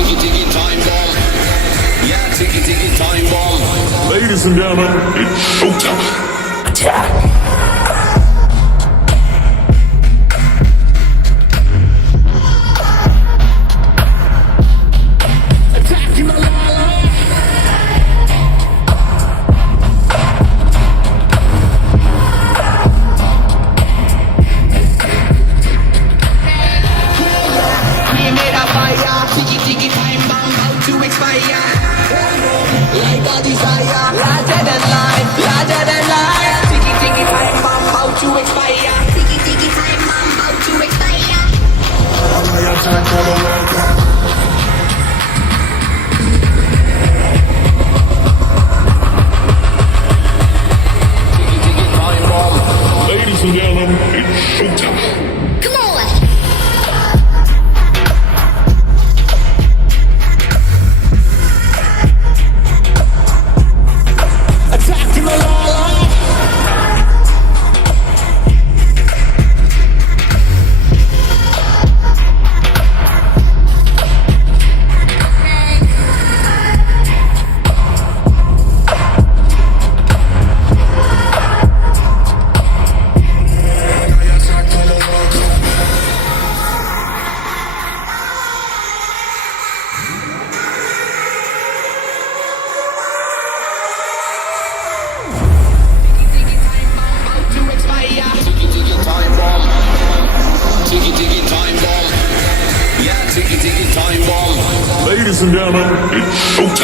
Tiki tiki time bomb. Yeah, tiki tiki time bomb. Ladies and gentlemen, it's showtime. Attack! Ladies and gentlemen, it's showtime. Come on! Attacking the lala. Ladies and gentlemen, it's showtime.